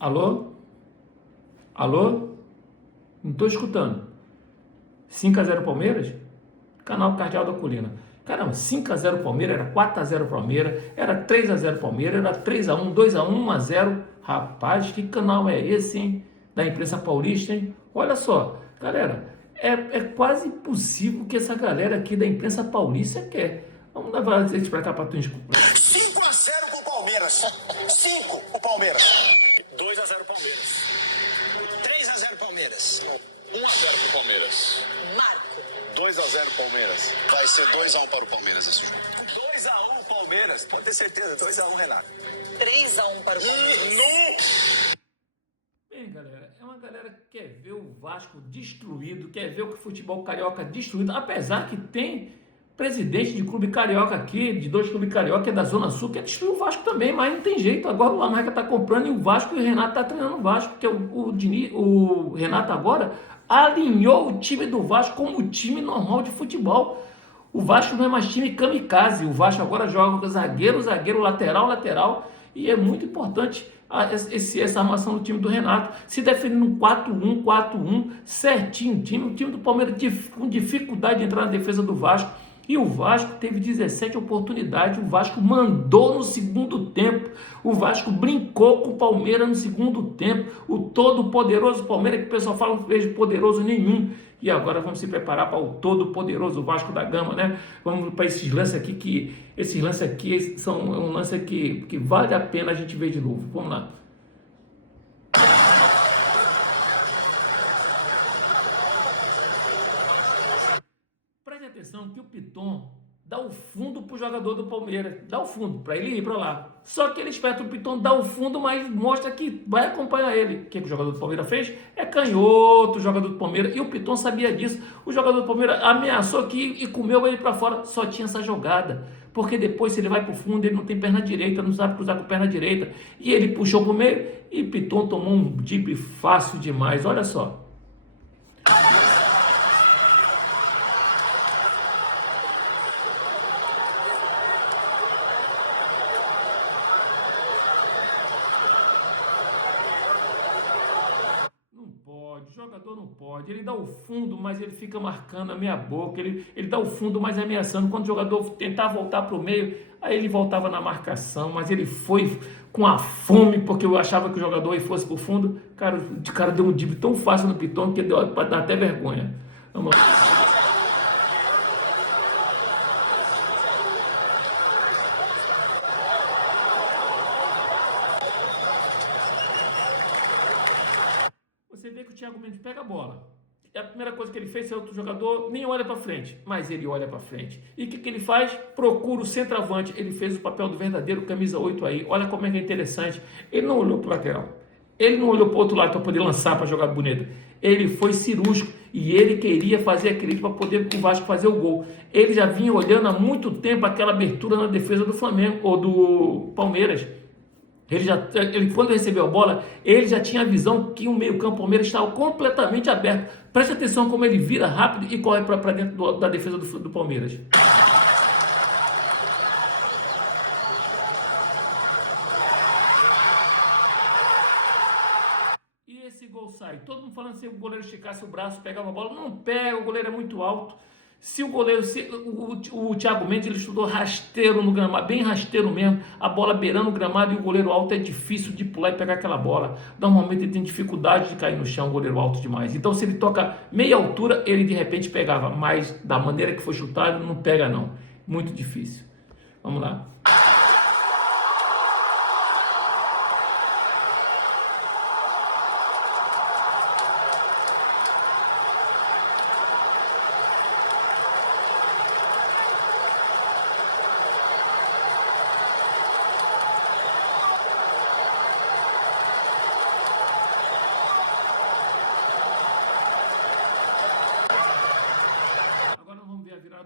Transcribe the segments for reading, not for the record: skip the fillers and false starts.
Alô? Alô? Não estou escutando. 5-0 Palmeiras? Canal Cardeal da Colina. Caramba, 5-0 Palmeiras, era 4-0 Palmeiras, era 3-0 Palmeiras, era 3-1, 2-1, 1-0. Rapaz, que canal é esse, hein? Da imprensa paulista, hein? Olha só, galera, é quase impossível que essa galera aqui da imprensa paulista quer. Vamos levar eles pra cá pra tu desculpa. 5-0 pro Palmeiras. 5 o Palmeiras. 2-0 Palmeiras. 3-0 Palmeiras. 1-0 pro Palmeiras. Marco. 2-0 Palmeiras. Vai ser 2-1 para o Palmeiras esse jogo. 2-1 Palmeiras. Pode ter certeza. 2-1, Renato. 3-1 para o Palmeiras. Bem, galera, é uma galera que quer ver o Vasco destruído, quer ver o futebol carioca destruído, apesar que tem presidente de clube carioca aqui, de 2 clubes carioca, que é da Zona Sul, quer destruir o Vasco também, mas não tem jeito. Agora o Lamarca tá comprando e o Vasco, e o Renato tá treinando o Vasco, porque o Renato agora alinhou o time do Vasco como time normal de futebol. O Vasco não é mais time kamikaze, o Vasco agora joga zagueiro, lateral, e é muito importante essa armação do time do Renato, se defendendo um 4-1, 4-1, certinho o time do Palmeiras com dificuldade de entrar na defesa do Vasco. E o Vasco teve 17 oportunidades, o Vasco mandou no segundo tempo, o Vasco brincou com o Palmeiras no segundo tempo, o todo-poderoso Palmeiras, que o pessoal fala, não vejo poderoso nenhum. E agora vamos se preparar para o todo-poderoso Vasco da Gama, né? Vamos para esses lances aqui, que esses lances aqui são um lance que vale a pena a gente ver de novo. Vamos lá. Preste atenção que o Piton dá o fundo pro jogador do Palmeiras, dá o fundo para ele ir para lá. Só que ele espera o Piton dar o fundo, mas mostra que vai acompanhar ele. O que o jogador do Palmeiras fez? É canhoto o jogador do Palmeiras, e o Piton sabia disso. O jogador do Palmeiras ameaçou aqui e comeu ele para fora. Só tinha essa jogada, porque depois, se ele vai pro fundo, ele não tem perna direita, não sabe cruzar com perna direita, e ele puxou pro meio e Piton tomou um drible fácil demais. Olha só. O jogador não pode, ele dá o fundo, mas ele fica marcando a meia boca, ele dá o fundo, mas ameaçando. Quando o jogador tentava voltar para o meio, aí ele voltava na marcação, mas ele foi com a fome, porque eu achava que o jogador fosse para o fundo. O cara deu um drible tão fácil no Piton que deu para dar até vergonha. Vamos lá. Você vê que o Thiago Mendes pega a bola. E a primeira coisa que ele fez é outro jogador nem olha para frente, mas ele olha para frente. E o que ele faz? Procura o centroavante. Ele fez o papel do verdadeiro camisa 8 aí. Olha como é que é interessante. Ele não olhou para o lateral. Ele não olhou para o outro lado para poder lançar para jogar bonita. Ele foi cirúrgico e ele queria fazer aquele para poder o Vasco fazer o gol. Ele já vinha olhando há muito tempo aquela abertura na defesa do Flamengo ou do Palmeiras. Ele, quando recebeu a bola, ele já tinha a visão que o meio-campo Palmeiras estava completamente aberto. Preste atenção como ele vira rápido e corre para dentro da defesa do Palmeiras. E esse gol sai. Todo mundo falando se o goleiro esticasse o braço, pegava a bola. Não pega, o goleiro é muito alto. Se o goleiro, o Thiago Mendes, ele estudou rasteiro no gramado, bem rasteiro mesmo, a bola beirando o gramado, e o goleiro alto é difícil de pular e pegar aquela bola. Normalmente ele tem dificuldade de cair no chão, o goleiro alto demais. Então, se ele toca meia altura, ele de repente pegava, mas da maneira que foi chutado, não pega não. Muito difícil. Vamos lá.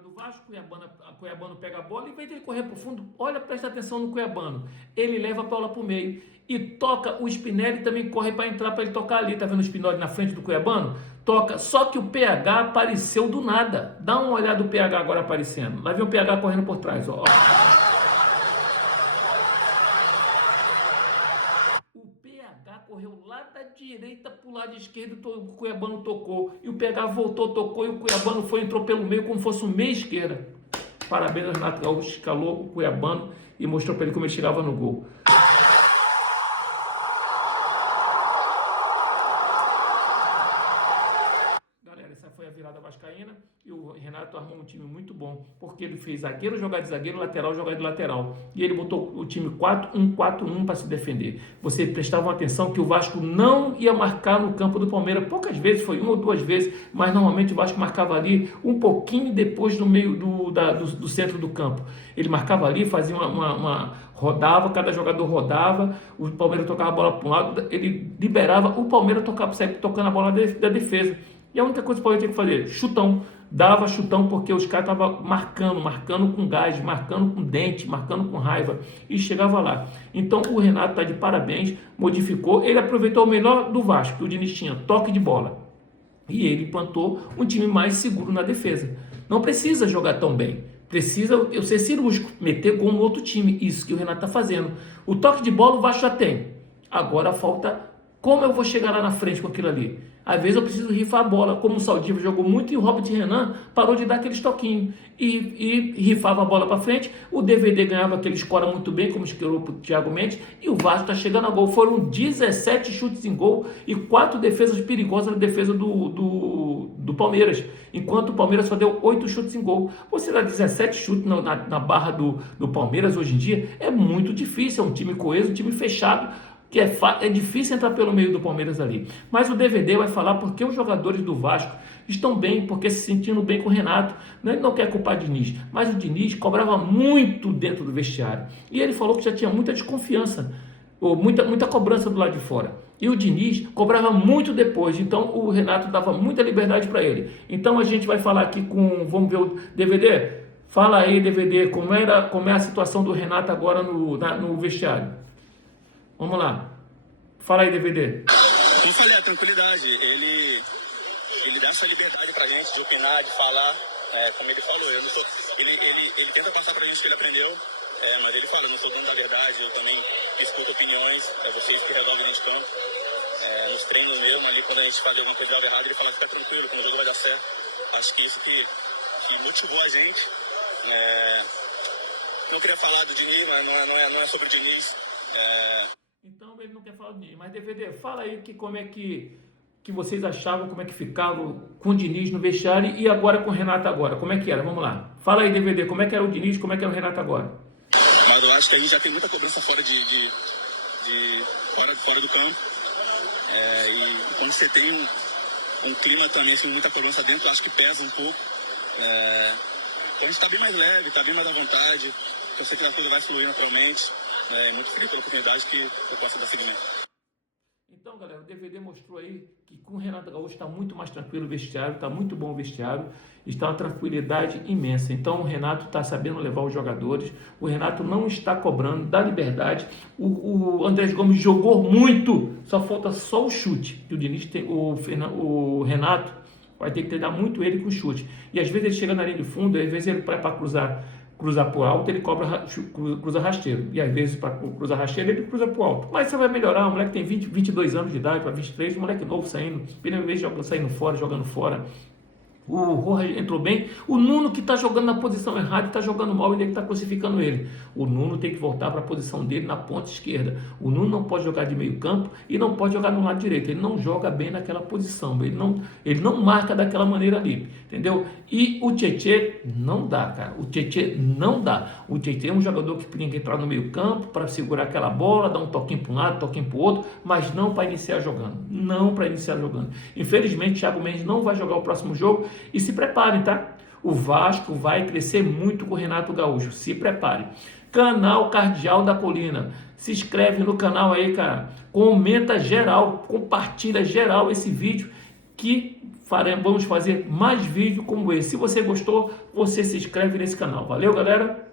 Do Vasco, Cuiabano pega a bola e, em vez de ele correr para o fundo, olha, presta atenção no Cuiabano, ele leva a bola para o meio e toca. O Spinelli também corre para entrar, para ele tocar ali. Tá vendo o Spinelli na frente do Cuiabano? Toca, só que o PH apareceu do nada. Dá uma olhada do PH agora aparecendo. Lá vem o PH correndo por trás, ó. O PH correu lá da direita para o lado esquerdo, o Cuiabano tocou. E o PH voltou, tocou, e o Cuiabano entrou pelo meio como fosse um meia esquerda. Parabéns ao Renato Gaúcho, escalou o Cuiabano e mostrou para ele como ele chegava no gol. Galera, essa foi a virada vascaína e o Renato armou um time muito bom, porque ele fez zagueiro jogar de zagueiro, lateral jogar de lateral. E ele botou o time 4-1-4-1 para se defender. Você prestava atenção que o Vasco não ia marcar no campo do Palmeiras. Poucas vezes, foi uma ou duas vezes, mas normalmente o Vasco marcava ali um pouquinho depois do meio do centro do campo. Ele marcava ali, fazia rodava, cada jogador rodava, o Palmeiras tocava a bola para um lado, ele liberava, o Palmeiras sempre tocando a bola da defesa. E a única coisa que o Palmeiras tinha que fazer, chutão. Dava chutão porque os caras estavam marcando com gás, marcando com dente, marcando com raiva e chegava lá. Então o Renato está de parabéns, modificou, ele aproveitou o melhor do Vasco, que o Diniz tinha, toque de bola. E ele implantou um time mais seguro na defesa. Não precisa jogar tão bem, precisa eu ser cirúrgico, meter gol no outro time, isso que o Renato está fazendo. O toque de bola o Vasco já tem, agora falta como eu vou chegar lá na frente com aquilo ali. Às vezes eu preciso rifar a bola, como o Saldiva jogou muito e o Robert Renan parou de dar aqueles toquinhos e rifava a bola para frente. O DVD ganhava aquele escora muito bem, como escreveu para o Thiago Mendes, e o Vasco está chegando a gol. Foram 17 chutes em gol e 4 defesas perigosas na defesa do Palmeiras, enquanto o Palmeiras só deu 8 chutes em gol. Você dá 17 chutes na barra do Palmeiras hoje em dia é muito difícil, é um time coeso, um time fechado, que é difícil entrar pelo meio do Palmeiras ali. Mas o DVD vai falar porque os jogadores do Vasco estão bem, porque se sentindo bem com o Renato. Ele não quer culpar o Diniz, mas o Diniz cobrava muito dentro do vestiário. E ele falou que já tinha muita desconfiança, ou muita cobrança do lado de fora. E o Diniz cobrava muito depois, então o Renato dava muita liberdade para ele. Então a gente vai falar aqui vamos ver o DVD? Fala aí, DVD, como é a situação do Renato agora no vestiário. Vamos lá. Fala aí, DVD. Como eu falei, a tranquilidade. Ele dá essa liberdade pra gente de opinar, de falar, como ele falou. Ele tenta passar pra gente o que ele aprendeu, mas ele fala, eu não sou dono da verdade, eu também escuto opiniões, é vocês que resolvem dentro de campo. Nos treinos mesmo, ali quando a gente faz alguma coisa que dava errado, ele fala, fica tranquilo, que o jogo vai dar certo. Acho que isso que motivou a gente. Não queria falar do Diniz, mas não é sobre o Diniz. Então ele não quer falar do Diniz, mas DVD, fala aí como é que vocês achavam, como é que ficavam com o Diniz no vestiário e agora com o Renato agora, como é que era? Vamos lá, fala aí, DVD, como é que era o Diniz, como é que era o Renato agora? Mas eu acho que a gente já tem muita cobrança fora fora do campo, e quando você tem um clima também assim, muita cobrança dentro, eu acho que pesa um pouco. Então a gente está bem mais leve, está bem mais à vontade, eu sei que a coisa vai fluir naturalmente. Muito feliz pela oportunidade que eu posso dar seguimento. Então, galera, o DVD mostrou aí que com o Renato Gaúcho está muito mais tranquilo o vestiário, está muito bom o vestiário, está uma tranquilidade imensa. Então, o Renato está sabendo levar os jogadores, o Renato não está cobrando, dá liberdade. O Andrés Gomes jogou muito, só falta o chute. Que o Diniz tem, o Renato vai ter que dar muito ele com o chute. E às vezes ele chega na linha de fundo, às vezes ele para cruzar por alto, ele cruza rasteiro. E às vezes, para cruzar rasteiro, ele cruza por alto. Mas você vai melhorar. O moleque tem 22 anos de idade, para 23, um moleque novo saindo, primeira vez saindo fora, jogando fora. O Rojas entrou bem. O Nuno, que está jogando na posição errada, está jogando mal e ele está crucificando ele. O Nuno tem que voltar para a posição dele na ponta esquerda. O Nuno não pode jogar de meio campo e não pode jogar no lado direito. Ele não joga bem naquela posição. Ele não marca daquela maneira ali. Entendeu? E o Tietê não dá, cara. O Tietê não dá. O Tietê é um jogador que tem que entrar no meio campo para segurar aquela bola, dar um toquinho para um lado, toquinho para o outro, mas não para iniciar jogando. Não para iniciar jogando. Infelizmente, o Thiago Mendes não vai jogar o próximo jogo. E se preparem, tá? O Vasco vai crescer muito com o Renato Gaúcho. Se preparem. Canal Cardeal da Colina. Se inscreve no canal aí, cara. Comenta geral, compartilha geral esse vídeo que vamos fazer mais vídeos como esse. Se você gostou, você se inscreve nesse canal. Valeu, galera?